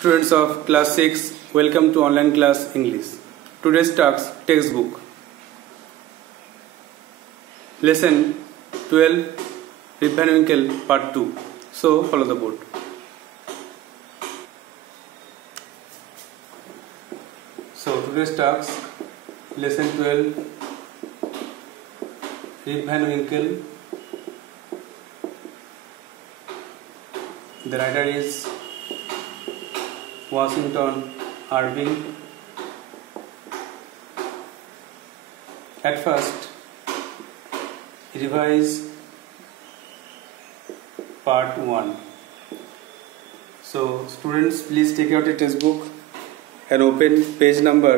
Students of class 6, welcome to online class English. Today's task textbook. Lesson 12 Rip Van Winkle part 2. So follow the board. So today's task lesson 12 Rip Van Winkle. The writer is Washington Irving. At first, revise part 1. So students, please take out a textbook and open page number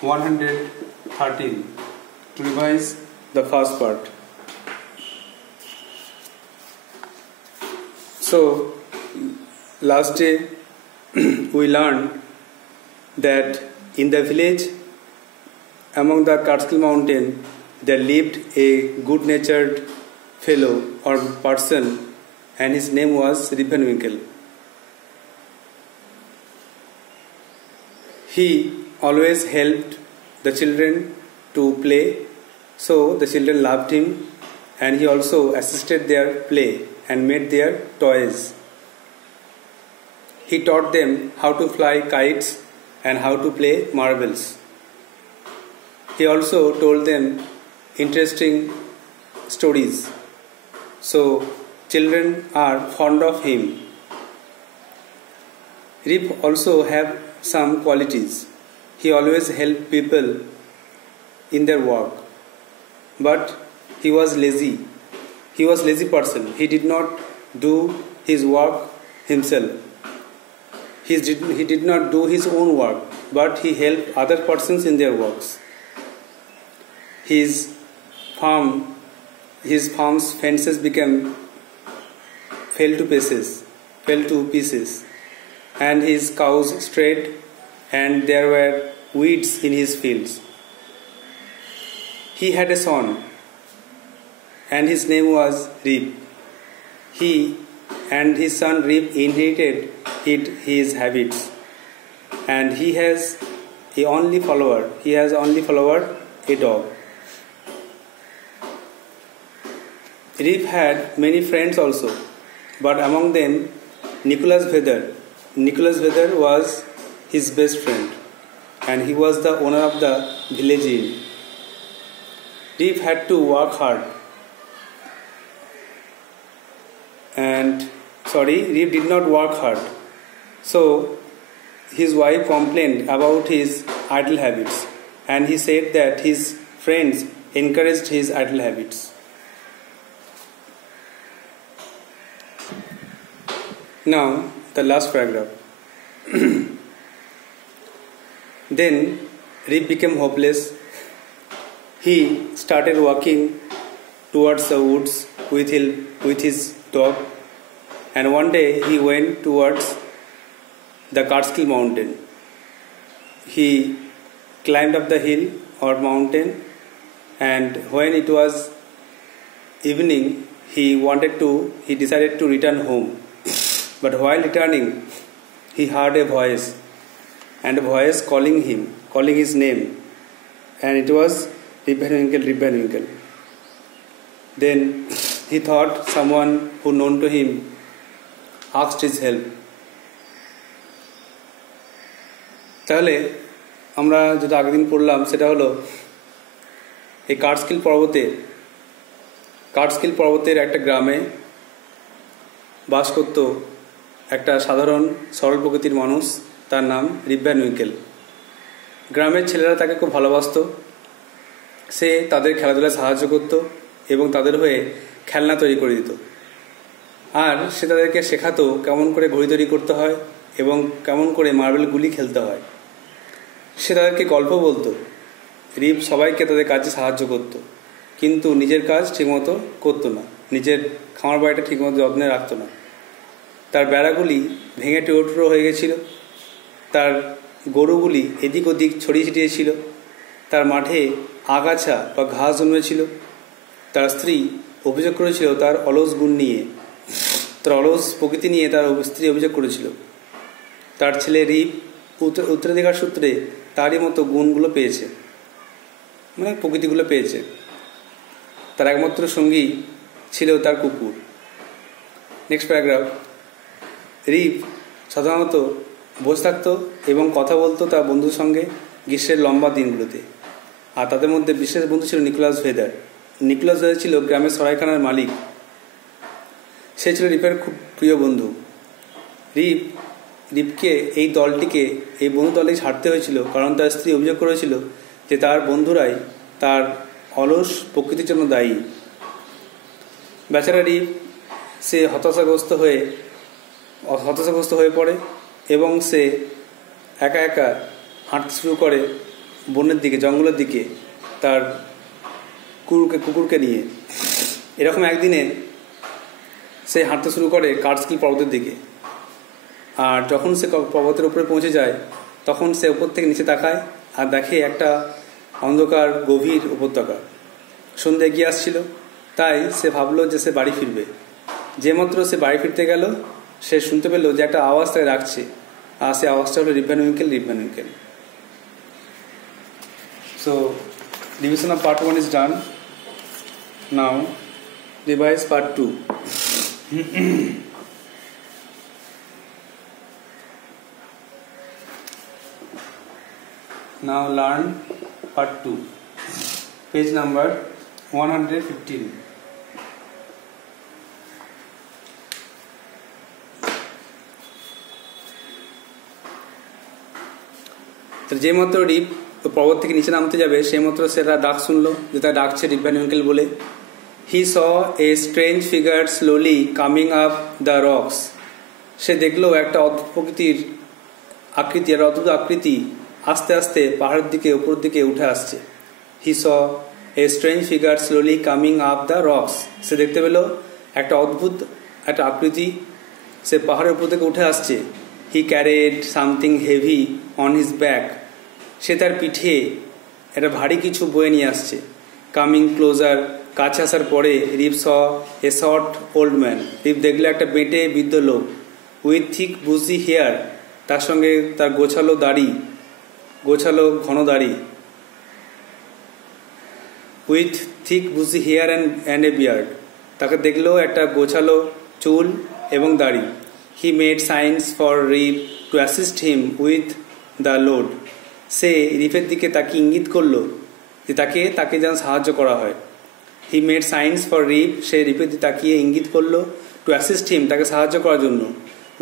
113 to revise the first part. So last day we learned that in the village among the Catskill Mountain there lived a good-natured fellow or person, and his name was Rip Van Winkle. He always helped the children to play, so the children loved him, and he also assisted their play and made their toys. He taught them how to fly kites and how to play marbles. He also told them interesting stories. So children are fond of him. Rip also have some qualities. He always helped people in their work. But he was lazy. He was a lazy person. He did not do his work himself. He did not do his own work, but he helped other persons in their works. His farm's fences fell to pieces, and his cows strayed, and there were weeds in his fields. He had a son, and his name was Rip. He and his son Rip inherited his habits, and he has only follower, a dog. Rip had many friends also, but among them Nicholas Vedder. Nicholas Vedder was his best friend, and he was the owner of the village inn. Rip had to work hard. Rip did not work hard. So his wife complained about his idle habits, and he said that his friends encouraged his idle habits. Now the last paragraph. Then Rip became hopeless. He started walking towards the woods with his dog, and one day he went towards the Catskill Mountain. He climbed up the hill or mountain, and when it was evening, he decided to return home. But while returning, he heard a voice, and a voice calling his name, and it was Rip Van Winkle, Rip Van Winkle. Then he thought someone who known to him asked his help. তাহলে আমরা যেটা আগের দিন পড়লাম সেটা হলো এই কাটস্কিল পর্বতের একটা গ্রামে বাস করত একটা সাধারণ সরল প্রকৃতির মানুষ, তার নাম রিপ ভ্যান উইঙ্কেল। গ্রামের ছেলেরা তাকে খুব ভালোবাসত। সে তাদের খেলাধুলায় সাহায্য করত এবং তাদের হয়ে খেলনা তৈরি করে দিত, আর সে তাদেরকে শেখাতো কেমন করে ঘড়ি তৈরি করতে হয় এবং কেমন করে মার্বেল গুলি খেলতে হয়। সে তাদেরকে গল্প বলতো। রিপ সবাইকে তাদের কাজে সাহায্য করত, কিন্তু নিজের কাজ ঠিকমতো করতো না, নিজের খামার বাড়িটা ঠিকমতো যত্নে রাখতো না। তার বেড়াগুলি ভেঙে টুকরো হয়ে গেছিল, তার গরুগুলি এদিক ওদিক ছড়িয়ে ছিটিয়ে ছিল, তার মাঠে আগাছা বা ঘাস জন্মেছিল। তার স্ত্রী অভিযোগ করেছিল তার অলস গুণ নিয়ে, তার অলস প্রকৃতি নিয়ে তার স্ত্রী অভিযোগ করেছিল। তার ছেলে রিপ উত্তরাধিকার সূত্রে তারই মতো গুণগুলো পেয়েছে, মানে প্রকৃতিগুলো পেয়েছে। তার একমাত্র সঙ্গী ছিল তার কুকুর। Next paragraph. রিপ সাধারণত বসে থাকতো এবং কথা বলতো তার বন্ধুর সঙ্গে গ্রীষ্মের লম্বা দিনগুলোতে। আর তাদের মধ্যে বিশেষ বন্ধু ছিল নিকোলাস ভেদার। নিকোলাস ভেদার ছিল গ্রামের সরাইখানার মালিক। সে ছিল রিপের খুব প্রিয় বন্ধু। রিপকে এই বন্ধু দলটি ছাড়তে হয়েছিল, কারণ তার স্ত্রী অভিযোগ করেছিল যে তার বন্ধুরাই তার অলস প্রকৃতির জন্য দায়ী। বেচারা রিপ সে হতাশাগ্রস্ত হয়ে পড়ে এবং সে একা একা হাঁটতে শুরু করে বনের দিকে, জঙ্গলের দিকে, তার কুকুরকে নিয়ে। এরকম একদিনে সে হাঁটতে শুরু করে কার্সকিল পর্বতের দিকে। আর যখন সে পর্বতের উপরে পৌঁছে যায় তখন সে উপর থেকে নিচে তাকায় আর দেখে একটা অন্ধকার গভীর উপত্যকা। সন্ধ্যে এগিয়ে আসছিল, তাই সে ভাবলো যে সে বাড়ি ফিরবে। যে মাত্র সে বাড়ি ফিরতে গেল সে শুনতে পেল যে একটা আওয়াজ তাকে ডাকছে, আর সে আওয়াজটা হলো রিপ Van Winkel. So revision of part 1 is done. Now revise part 2. Now learn part 2, page number 115. তো যে মাত্র রিপ পর্বত থেকে নিচে নামতে যাবে সেই মাত্র সে তার ডাক শুনলো যে তার ডাকছে রিপ ভ্যান উইঙ্কেল বলে। He saw a strange figure slowly coming up the rocks. সে দেখলো একটা অদ্ভুত আকৃতি আস্তে আস্তে পাহাড়ের দিকে উপর দিকে উঠে আসছে। He saw a strange figure slowly coming up the rocks. সে দেখতে পেল একটা অদ্ভুত একটা আকৃতি সে পাহাড়ের উপর থেকে উঠে আসছে। He carried something heavy on his back. সে তার পিঠে একটা ভারী কিছু বয়ে নিয়ে আসছে। কামিং ক্লোজার, কাছে আসার পরে রিপ স এ শর্ট ওল্ড ম্যান। রিপ দেখলো একটা বেঁটে বৃদ্ধ লোক। উইথ থিক বুজি হেয়ার, তার সঙ্গে তার গোছালো ঘন দাড়ি। With thick bushy hair and a beard, তাকে দেখলো একটা গোছালো চুল এবং দাড়ি। He made signs for Rip to assist him with the load. সে রিপের দিকে তাকে ইঙ্গিত করলো যে তাকে যেন সাহায্য করা হয়। হি মেড সাইন্স ফর রিপ, সে রিপের দিকে তাকিয়ে ইঙ্গিত করলো টু অ্যাসিস্ট হিম, তাকে সাহায্য করার জন্য।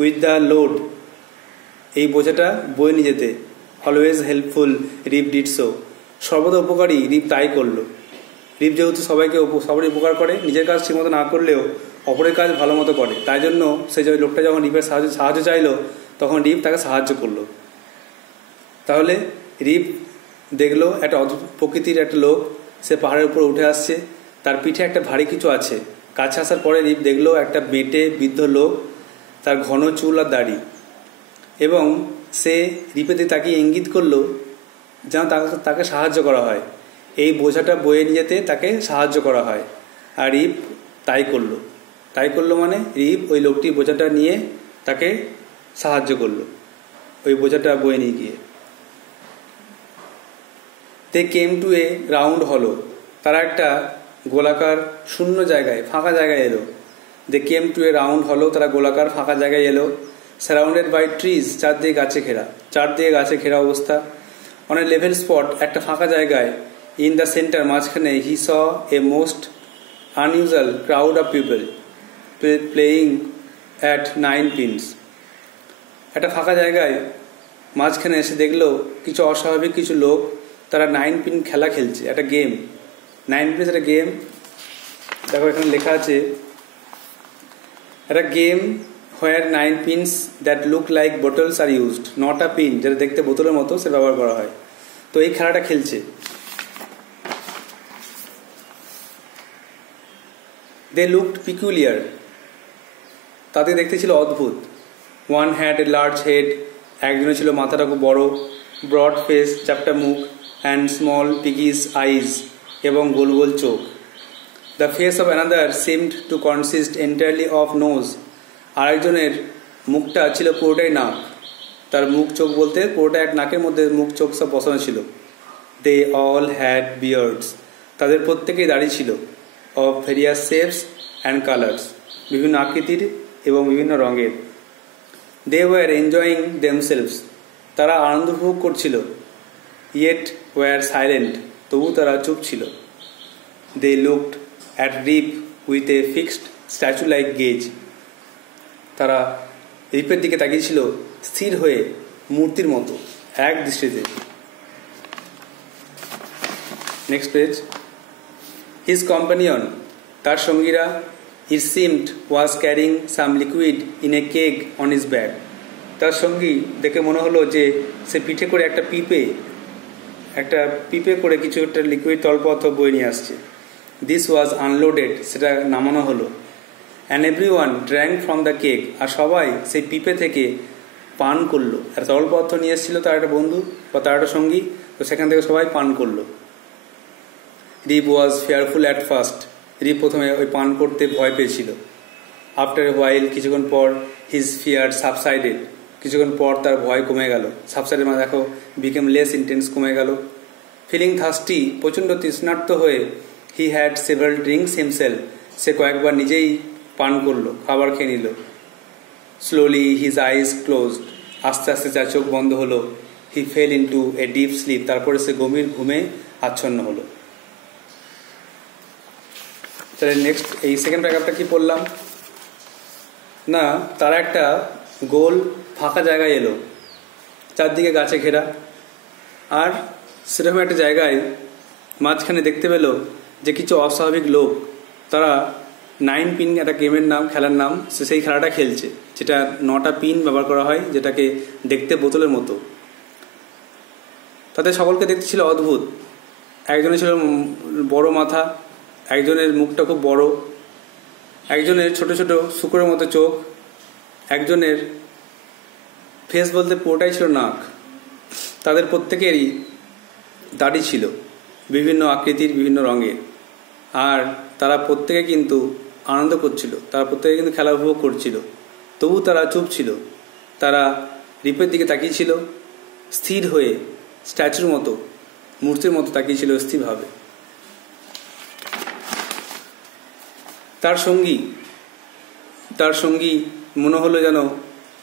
উইথ দ্য লোড, এই বোঝাটা বয়ে নিয়ে যেতে। Always helpful Rip did so, সর্বদা উপকারী রিপ তাই করলো। রিপ যেহেতু সবারই উপকার করে, নিজের কাজ ঠিকমতো না করলেও অপরের কাজ ভালো মতো করে, তাই জন্য সে লোকটা যখন রিপের সাহায্য চাইলো তখন রিপ তাকে সাহায্য করলো। তাহলে রিপ দেখলো একটা অদ্ভুত প্রকৃতির একটা লোক, সে পাহাড়ের উপর উঠে আসছে, তার পিঠে একটা ভারী কিছু আছে। কাছে আসার পরে রিপ দেখলো একটা বেঁটে বৃদ্ধ লোক, তার ঘন চুল আর দাড়ি, এবং সে রিপের দিকে তাকে ইঙ্গিত করলো যেন তাকে সাহায্য করা হয়, এই বোঝাটা বয়ে নিয়ে যেতে তাকে সাহায্য করা হয়। আর রিপ তাই করলো মানে রিপ ওই লোকটির বোঝাটা নিয়ে তাকে সাহায্য করলো ওই বোঝাটা বয়ে নিয়ে গিয়ে। দে কেম টু এ রাউন্ড হলো, তারা একটা গোলাকার শূন্য জায়গায়, ফাঁকা জায়গায় এলো। দে কেম টু এ রাউন্ড হলো, তারা গোলাকার ফাঁকা জায়গায় এলো। সারাউন্ডেড বাই ট্রিজ, চারদিকে গাছে ঘেরা অবস্থা। অন এ লেভেল স্পট, একটা ফাঁকা জায়গায়। ইন দ্য সেন্টার, মাঝখানে। He saw a most unusual crowd of people playing at 9 pins। একটা ফাঁকা জায়গায় মাঝখানে এসে দেখলো কিছু অস্বাভাবিক কিছু লোক, তারা 9 pin খেলা খেলছে, একটা গেম। 9 pins একটা গেম, দেখো এখানে লেখা আছে একটা game where 9 pins that look like bottles are used. 9টা পিন যেটা দেখতে বোতলের মতো সে ব্যবহার করা হয়, তো এই খেলাটা খেলছে। দে লুকড পিকুলিয়ার, তাদের দেখতে ছিল অদ্ভুত। One had a large head, একজনের ছিল মাথাটা খুব বড়। ব্রড ফেস, চাপটা মুখ। অ্যান্ড স্মল পিগিস আইজ, এবং গোল গোল চোখ। The face of another seemed to consist entirely of nose, আরেকজনের মুখটা ছিল পুরোটাই নাক। তার মুখ চোখ বলতে পুরোটা এক নাকের মধ্যে মুখ চোখ সব বসানো ছিল। দে অল হ্যাড বিয়ার্ডস, তাদের প্রত্যেকেই দাড়ি ছিল। Of various shapes and colours, বিভিন্ন আকৃতির এবং বিভিন্ন রঙের। দে ওয়ার এনজয়িং দেমসেলভস, তারা আনন্দ উপভোগ করছিল। ইয়েট ওয়ার সাইলেন্ট, তবু তারা চুপ ছিল। They looked at Rip with a fixed statue like gaze, তারা রিপের দিকে তাকিয়েছিল স্থির হয়ে মূর্তির মতো এক দৃষ্টিতে। Next page. হিজ কম্পানিয়ন, তার সঙ্গীরা, ইট seemed was carrying some liquid in a keg on his back, তার সঙ্গী দেখে মনে হলো যে সে পিঠে করে একটা পিপে করে কিছু একটা লিকুইড তলপথ বয়ে নিয়ে আসছে। দিস ওয়াজ আনলোডেড, সেটা নামানো হলো। And everyone drank from the keg, আর সবাই সেই পিপে থেকে পান করলো। আর তরল পদার্থ নিয়ে এসেছিল তার একটা বন্ধু বা তার একটা সঙ্গী, তো সেখান থেকে সবাই পান করলো। রিপ ওয়াজ ফেয়ারফুল অ্যাট ফার্স্ট, রিপ প্রথমে ওই পান করতে ভয় পেয়েছিল। আফটার এ হোয়াইল, কিছুক্ষণ পর, হিজ ফিয়ার সাবসাইডেড, কিছুক্ষণ পর তার ভয় কমে গেল। সাবসাইডেড মানে দেখো বিকেম লেস ইন্টেন্স, কমে গেল। ফিলিং থার্স্টি, প্রচণ্ড তৃষ্ণার্ত হয়ে, he had several drinks himself, সে কয়েকবার নিজেই পান করলো, খাবার খেয়ে নিল। স্লোলি হিজ আইজ ক্লোজড, আস্তে আস্তে তার চোখ বন্ধ হলো। He fell into a deep sleep, তারপরে সে গভীর ঘুমে আচ্ছন্ন হলো। তাহলে নেক্সট এই সেকেন্ড প্যারাগ্রাফটা কি পড়লাম না, তারা একটা গোল ফাঁকা জায়গায় এলো, চারদিকে গাছে ঘেরা, আর সেরকম একটা জায়গায় মাঝখানে দেখতে পেল যে কিছু অস্বাভাবিক লোক, তারা 9 পিন একটা গেমের নাম, খেলার নাম, সেই খেলাটা খেলছে, যেটা 9টা পিন ব্যবহার করা হয়, যেটাকে দেখতে বোতলের মতো। তাদের সকলকে দেখতে ছিল অদ্ভুত। একজনের ছিল বড় মাথা, একজনের মুখটা খুব বড়, একজনের ছোট ছোট শুকরের মতো চোখ, একজনের ফেস বলতে পুরোটাই ছিল নাক। তাদের প্রত্যেকেরই দাড়ি ছিল বিভিন্ন আকৃতির, বিভিন্ন রঙের, আর তারা প্রত্যেকে কিন্তু আনন্দ করছিল, তারা প্রত্যেকে কিন্তু খেলা উপভোগ করছিল। তবু তারা চুপ ছিল, তারা রিপের দিকে তাকিয়েছিল স্থির হয়ে, স্ট্যাচুর মতো, মূর্তির মতো তাকিয়েছিল স্থিরভাবে। তার সঙ্গী মনে হলো যেন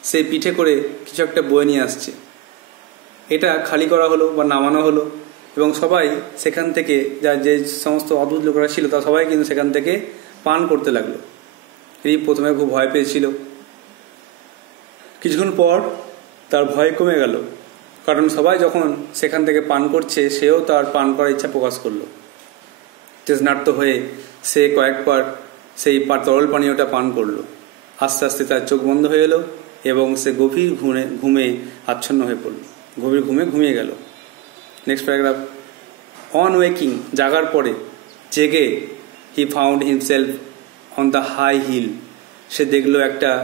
সে পিঠে করে কিছু একটা বয়ে নিয়ে আসছে। এটা খালি করা হলো বা নামানো হলো, এবং সবাই সেখান থেকে, যে সমস্ত অদ্ভুত লোকেরা ছিল তারা সবাই কিন্তু সেখান থেকে পান করতে লাগলো। রিপ প্রথমে খুব ভয় পেয়েছিল, কিছুক্ষণ পর তার ভয় কমে গেল, কারণ সবাই যখন সেখান থেকে পান করছে সেও তার পান করার ইচ্ছা প্রকাশ করলো। তৃষ্ণার্ত হয়ে সে কয়েকবার সেই তরল পানীয়টা পান করলো। আস্তে আস্তে তার চোখ বন্ধ হয়ে এলো এবং সে গভীর ঘুমে আচ্ছন্ন হয়ে পড়ল, গভীর ঘুমিয়ে গেল। Next paragraph. অন ওয়েকিং, জাগার পরে, জেগে, he found himself on the high hill, সে দেখলো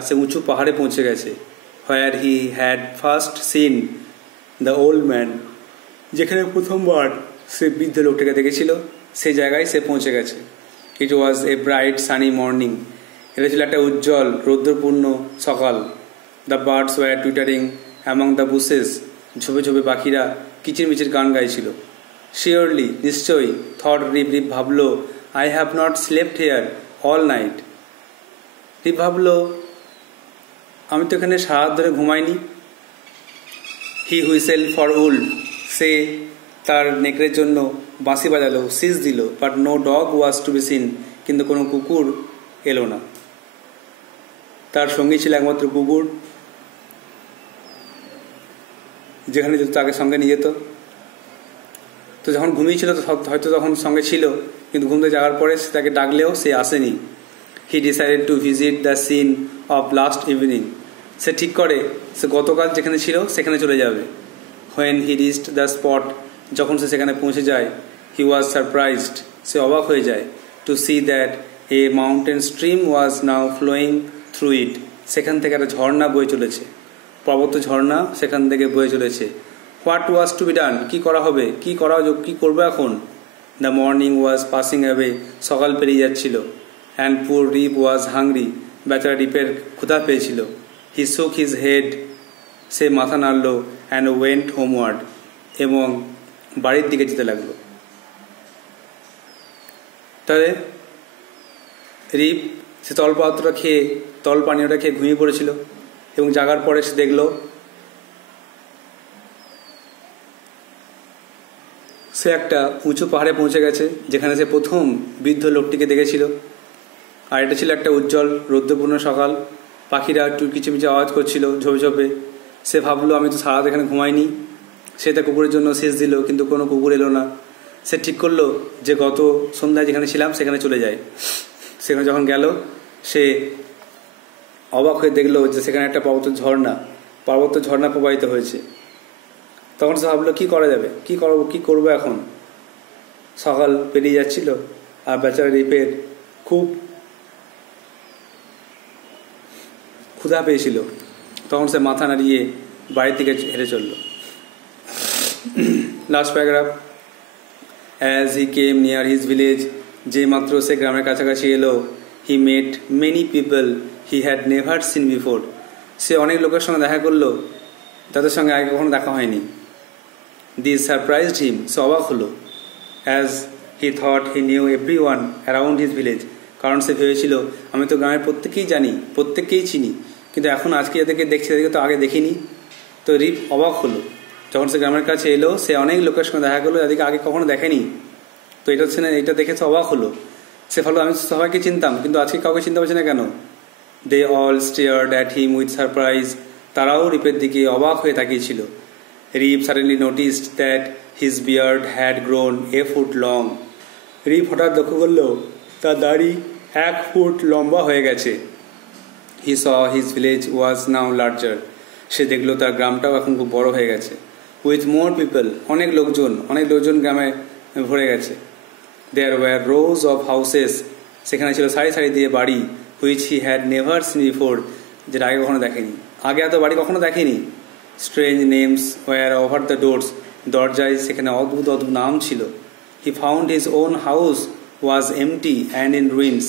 সে উঁচু পাহাড়ে পৌঁছে গেছে। Where he had first seen the old man, যেখানে প্রথমবার সে বৃদ্ধ লোকটাকে দেখেছিল, সেই জায়গায় সে পৌঁছে গেছে। It was a bright sunny morning, এটা ছিল একটা উজ্জ্বল রৌদ্রপূর্ণ সকাল। The birds were twittering among the bushes, ঝোপে ঝোপে পাখিরা কিচিরমিচির গান গাইছিল। শিওরলি, নিশ্চয়ই, থট রিপ ভাবলো, I have not slept here all night. Rip ভাবলো, আমি তো এখানে সারা ধরে ঘুমাইনি। হি হুইসেল ফর উল, সে তার নেকড়ের জন্য বাঁশি বাজালো, সিজ দিল, but no dog was to be seen, কিন্তু কোনো কুকুর এলো না। তার সঙ্গী ছিল একমাত্র কুকুর, যেখানে তাকে সঙ্গে নিয়ে যেত। তো যখন ঘুমিয়েছিল তো হয়তো তখন সঙ্গে ছিল, কিন্তু ঘুম থেকে যাওয়ার পরে সে তাকে ডাকলেও সে আসেনি। He decided to visit the scene of last evening, সে ঠিক করে সে গতকাল যেখানে ছিল সেখানে চলে যাবে। When he reached the spot, যখন সে সেখানে পৌঁছে যায়, হি ওয়াজ সারপ্রাইজড, সে অবাক হয়ে যায়, to see that a mountain stream was now flowing through it, সেখান থেকে একটা ঝর্ণা বয়ে চলেছে, পর্বত ঝর্ণা সেখান থেকে বয়ে চলেছে। What was to be done, কী করা হবে, কী করবো এখন? The morning was passing away, সকাল পেরিয়ে যাচ্ছিল। অ্যান্ড পুর রিপ ওয়াজ হাংরি, বেচারা রিপের ক্ষুধা পেয়েছিল। হি শুক হিজ হেড সে মাথা নাড়ল অ্যান্ড ওয়েন্ট হোমওয়ার্ড, এবং বাড়ির দিকে যেতে লাগলো। তাহলে রিপ সে তল পানীয়টা খেয়ে ঘুমিয়ে পড়েছিল, এবং জাগার পরে সে দেখল সে একটা উঁচু পাহাড়ে পৌঁছে গেছে, যেখানে সে প্রথম বৃদ্ধ লোকটিকে দেখেছিল। আর এটা ছিল একটা উজ্জ্বল রৌদ্রপূর্ণ সকাল, পাখিরা একটু কিচিমিচি আওয়াজ করছিল ঝোপে ঝোপে। সে ভাবলো আমি তো সারা রাত এখানে ঘুমাইনি। সে তার কুকুরের জন্য সেচ দিল, কিন্তু কোনো কুকুর এলো না। সে ঠিক করলো যে গত সন্ধ্যায় যেখানে ছিলাম সেখানে চলে যায়। সেখানে যখন গেল, সে অবাক হয়ে দেখলো যে সেখানে একটা পার্বত্য ঝর্ণা প্রবাহিত হয়েছে। তখন সে ভাবলো কী করা যাবে, কী করবো এখন। সকাল পেরিয়ে যাচ্ছিল, আর বেচারা রিপের খুব ক্ষুধা পেয়েছিল। তখন সে মাথা নাড়িয়ে বাড়ির দিকে হেঁটে চলল। Last paragraph. As he came near his village, যে মাত্র সে গ্রামের কাছাকাছি এলো, he met many people he had never seen before. সে অনেক লোকের সঙ্গে দেখা করলো, তাদের সঙ্গে আগে কখনো দেখা হয়নি। দিস সারপ্রাইজড হিম, সে অবাক হলো। As he thought he knew every one around his village, কারণ সে ভেবেছিল আমি তো গ্রামের প্রত্যেককেই জানি, প্রত্যেককেই চিনি, কিন্তু এখন আজকে যাদেরকে দেখছি তাদেরকে তো আগে দেখিনি। তো রিপ অবাক হলো। যখন সে গ্রামের কাছে এলো, সে অনেক লোকের সঙ্গে দেখা করলো যাদেরকে আগে কখনো দেখেনি। তো এটা দেখে সে অবাক হলো। সে ভাবলো আমি সবাইকে চিনতাম, কিন্তু আজকে কাউকে চিনতে পারছি না কেন। They all stared at him with surprise, তারাও রিপের দিকে অবাক হয়ে তাকিয়েছিল। Rip suddenly noticed that his beard had grown a foot long. Rip হঠাৎ লক্ষ্য করলো তার দাড়ি 1 ফুট লম্বা হয়ে গেছে। He saw his village was now larger, সে দেখলো তার গ্রামটাও এখন খুব বড় হয়ে গেছে। উইথ মোর পিপল, অনেক লোকজন গ্রামে ভরে গেছে। There were rows of houses, সেখানে ছিল সারি সারি দিয়ে বাড়ি। Which he had never seen before, যেটা আগে কখনো দেখেনি, আগে এত বাড়ি কখনো দেখেনি। Strange names were over the doors, দরজায় সেখানে অদ্ভুত নাম ছিল। He found his own house was empty and in ruins,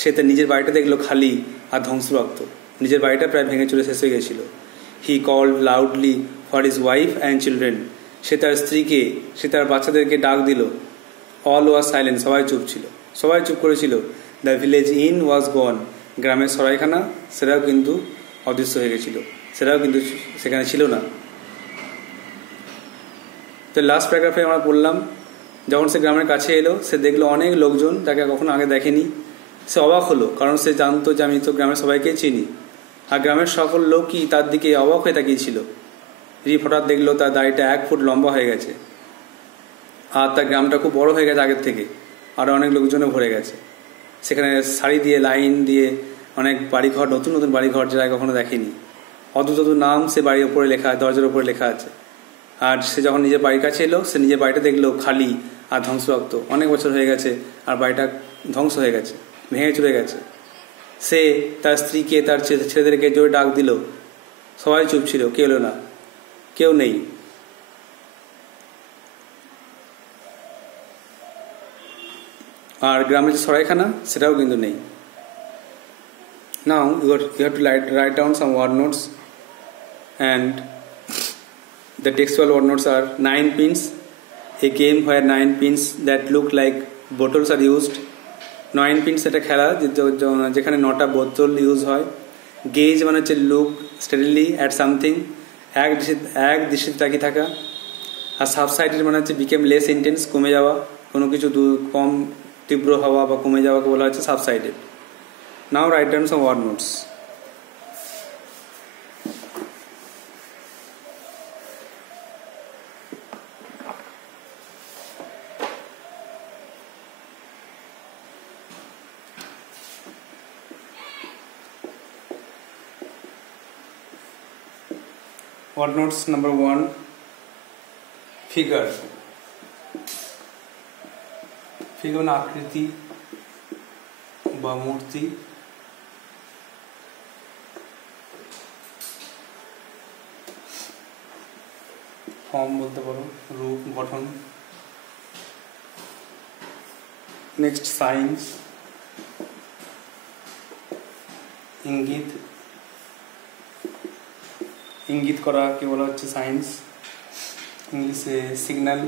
সে তার নিজের বাড়িটা দেখলো খালি আর ধ্বংসপ্রাপ্ত। নিজের বাড়িটা প্রায় ভেঙে চলে শেষ হয়ে গেছিল। He called loudly for his wife and children, সে তার স্ত্রীকে, সে তার বাচ্চাদেরকে ডাক দিল। অল ওয়াজ সাইলেন্ট, সবাই চুপ করেছিল। দ্য ভিলেজ ইন ওয়াজ গন, গ্রামের সরাইখানা সেটাও কিন্তু অদৃশ্য হয়ে গেছিল, সেটাও কিন্তু সেখানে ছিল না। তো লাস্ট প্যারাগ্রাফে আমরা বললাম, যখন সে গ্রামের কাছে এলো, সে দেখলো অনেক লোকজন যাকে কখনো আগে দেখেনি। সে অবাক হলো, কারণ সে জানতো যে আমি তো গ্রামের সবাইকে চিনি। আর গ্রামের সকল লোকই তার দিকে অবাক হয়ে তাকিয়েছিল। রিপ হঠাৎ দেখলো তার দাড়িটা 1 ফুট লম্বা হয়ে গেছে, আর তার গ্রামটা খুব বড় হয়ে গেছে আগের থেকে, আরও অনেক লোকজনে ভরে গেছে। সেখানে সারি দিয়ে, লাইন দিয়ে অনেক বাড়িঘর, নতুন বাড়িঘর যারা কখনো দেখেনি। অদ্ভুত নাম সে বাড়ির ওপরে লেখা, দরজার ওপরে লেখা আছে। আর সে যখন নিজের বাড়ির কাছে এলো, সে নিজের বাড়িটা দেখলো খালি আর ধ্বংসপ্রাপ্ত। অনেক বছর হয়ে গেছে আর বাড়িটা ধ্বংস হয়ে গেছে, ভেঙে চলে গেছে। সে তার স্ত্রীকে, তার ছেলেদেরকে জোরে ডাক দিল। সবাই চুপ ছিল, কেউ এলো না, কেউ নেই। আর গ্রামের যে সরাইখানা সেটাও কিন্তু নেই। Now you have to write down some word notes, and the textual word notes are 9 pins. A game where 9 pins that look like bottles are used. 9 pins একটা খেলা যেখানে 9টা বোতল ইউজ হয়। গেজ মানে হচ্ছে লুক স্টেডিলি অ্যাট সামথিং, এক দৃষ্টিতে তাকিয়ে থাকা। আর সাবসাইডেড মানে হচ্ছে বিকেম লেস ইন্টেন্স, কমে যাওয়া, কোনো কিছু কম তীব্র হওয়া বা কমে যাওয়াকে বলা হচ্ছে subsided. Now write down some word notes. Word notes number 1, figure. Figure মানে আকৃতি বা মূর্তি। ফর্ম বলতে পারো, রূপ, গঠন। নেক্সট সাইন্স, ইঙ্গিত, ইঙ্গিত করাকে বলা হচ্ছে সাইন্স, ইংলিশে সিগন্যাল।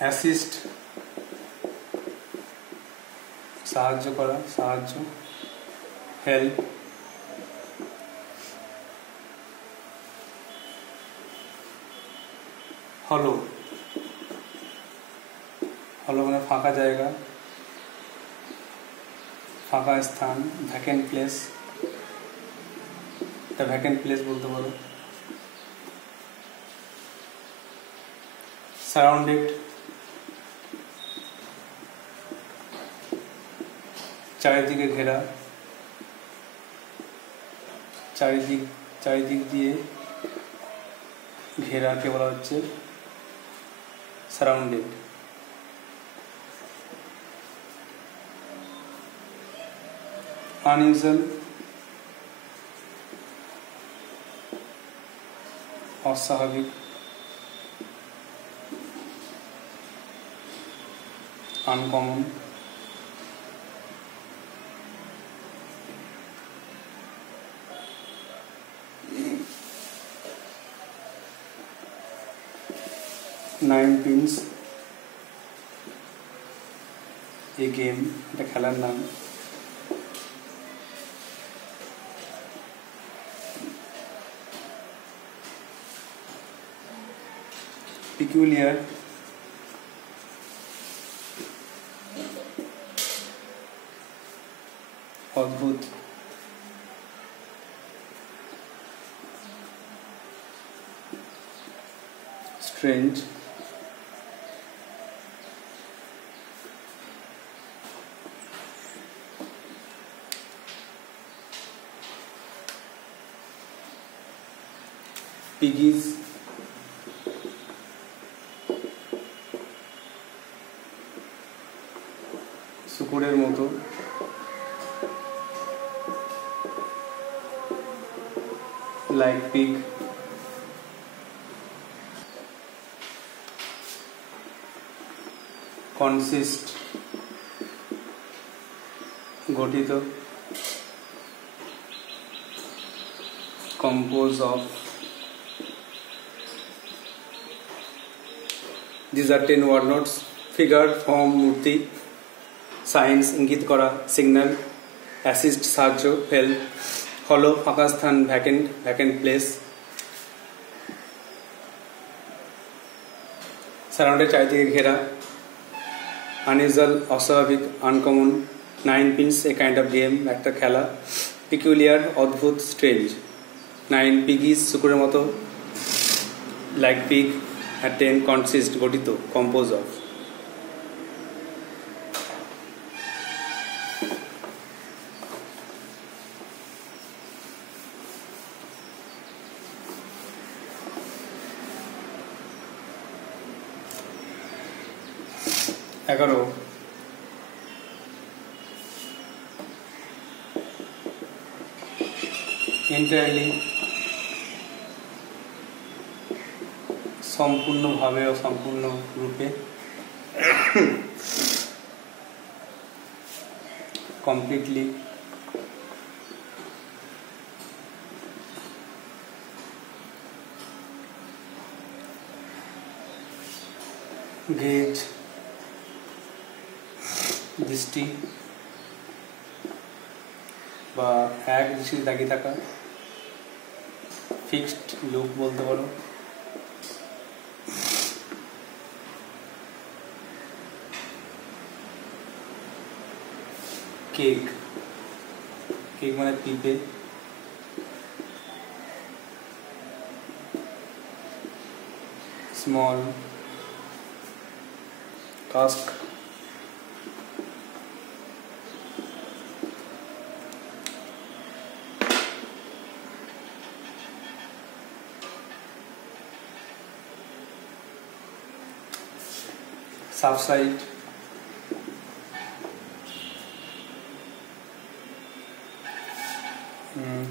অ্যাসিস্ট সাহায্য করা, সাহায্য, হেল্প। হলো, হলো মানে ফাঁকা জায়গা, ফাঁকা স্থান, ভ্যাকেন্ট প্লেস, এটা ভ্যাকেন্ট প্লেস বলতে পারো। সারাউন্ডেড চারিদিকে ঘেরা, চারিদিক দিয়ে ঘেরাকে বলা হচ্ছে সারাউন্ডেড। আনইউজুয়াল অস্বাভাবিক, আনকমন, নাইন পিনস এ গেম, এটা খেলার নাম। পিকুলিয়ার অদ্ভুত, স্ট্রেঞ্জ পিগিজ শুকুরের মতো, লাইক পিগ, কনসিস্ট গঠিত, compose of. These are 10 word notes. Figure, form, মূর্তি, সায়েন্স ইঙ্গিত করা, সিগন্যাল, অ্যাসিস্ট সাহায্য, হেল্প, হলো ফাঁকা স্থান, ভ্যাকেন্ট প্লেস, সারাউন্ডেড চারিদিকে ঘেরা, আনইউজুয়াল অস্বাভাবিক, uncommon, nine pins a kind of game একটা খেলা, পিকুলিয়ার অদ্ভুত, স্ট্রেঞ্জ, নাইন পিগিস শুকুরের মতো, লাইক পিগ, আর 10 কনসিস্ট গঠিত, কম্পোজ অফ। এগারো, এন্টায়ারলি সম্পূর্ণভাবে ও সম্পূর্ণ রূপে, কমপ্লিটলি, গেজ দৃষ্টি বা এক দৃষ্টিতে তাকিয়ে থাকা, ফিক্সড লুক বলতে পারো। কেক, কেক মানে পিঁপে, স্মল, কাস্ক, সাবসাইড,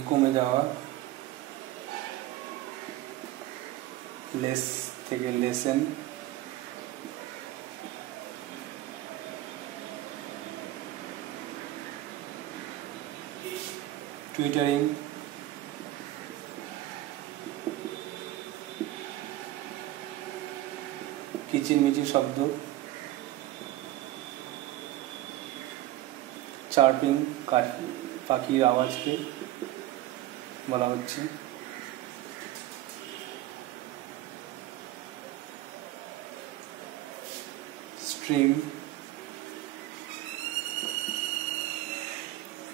কমে যাওয়া, লেস থেকে লেসেন, টুইটারিং, কিচিরমিচির শব্দ, চার্পিং, পাখির আওয়াজকে বলা হচ্ছে। স্ট্রিম,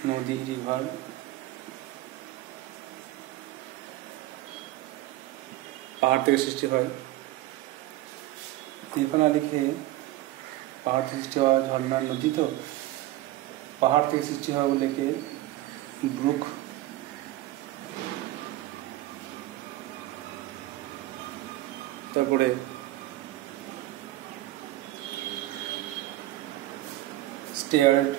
নদী, রিভার। পাহাড় থেকে সৃষ্টি হয়। কল্পনা লিখে পাহাড় থেকে সৃষ্টি হওয়া ঝর্ণা, নদী তো পাহাড় থেকে সৃষ্টি হওয়া বলেকে ব্রুক। তারপরে স্টেয়ার্ড,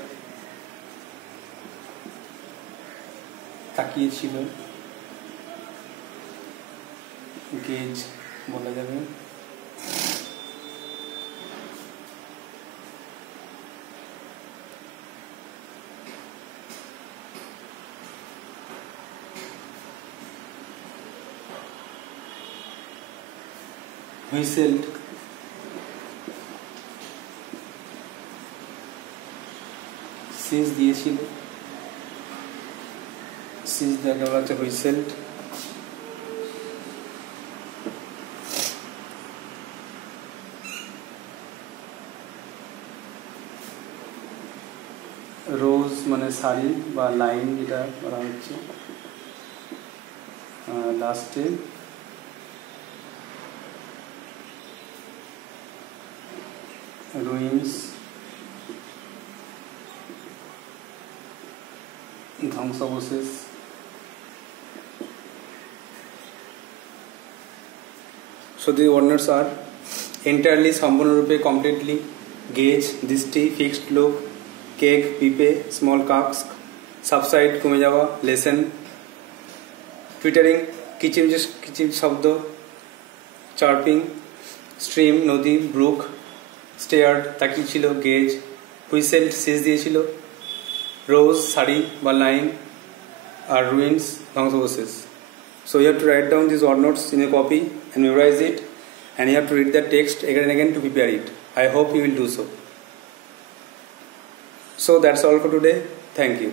তাকিয়েছিল, গেজ বলা যাবে। হুইসেলড, সিজ দিয়েছিল, সিজ দেখা বলা হচ্ছে হুইসেলড। রোজ মানে শাড়ি বা লাইন যেটা বলা হচ্ছে। লাস্টে রুইন্স, ধ্বংসাবশেষ। So the ordinates are entirely, সম্পূর্ণরূপে, completely, gauge, দৃষ্টি, fixed look, কেক, পিপে, স্মল কাস্ক, সাবসাইড, কমে যাওয়া, লেসেন। টুইটারিং, কিচির শব্দ, চার্পিং, স্ট্রিম, নদী, ব্রুক, স্টেয়ার্ড, তাকিয়েছিল, গেজ, হুইসেলড, সিজ দিয়েছিল, রোজ, শাড়ি বা লাইন, আর রুইন্স, ধ্বংসাবশেষ। So you have to write down these word notes in a copy and memorize it, and you have to read the text again and again to prepare it. I hope you will do so. So that's all for today. Thank you.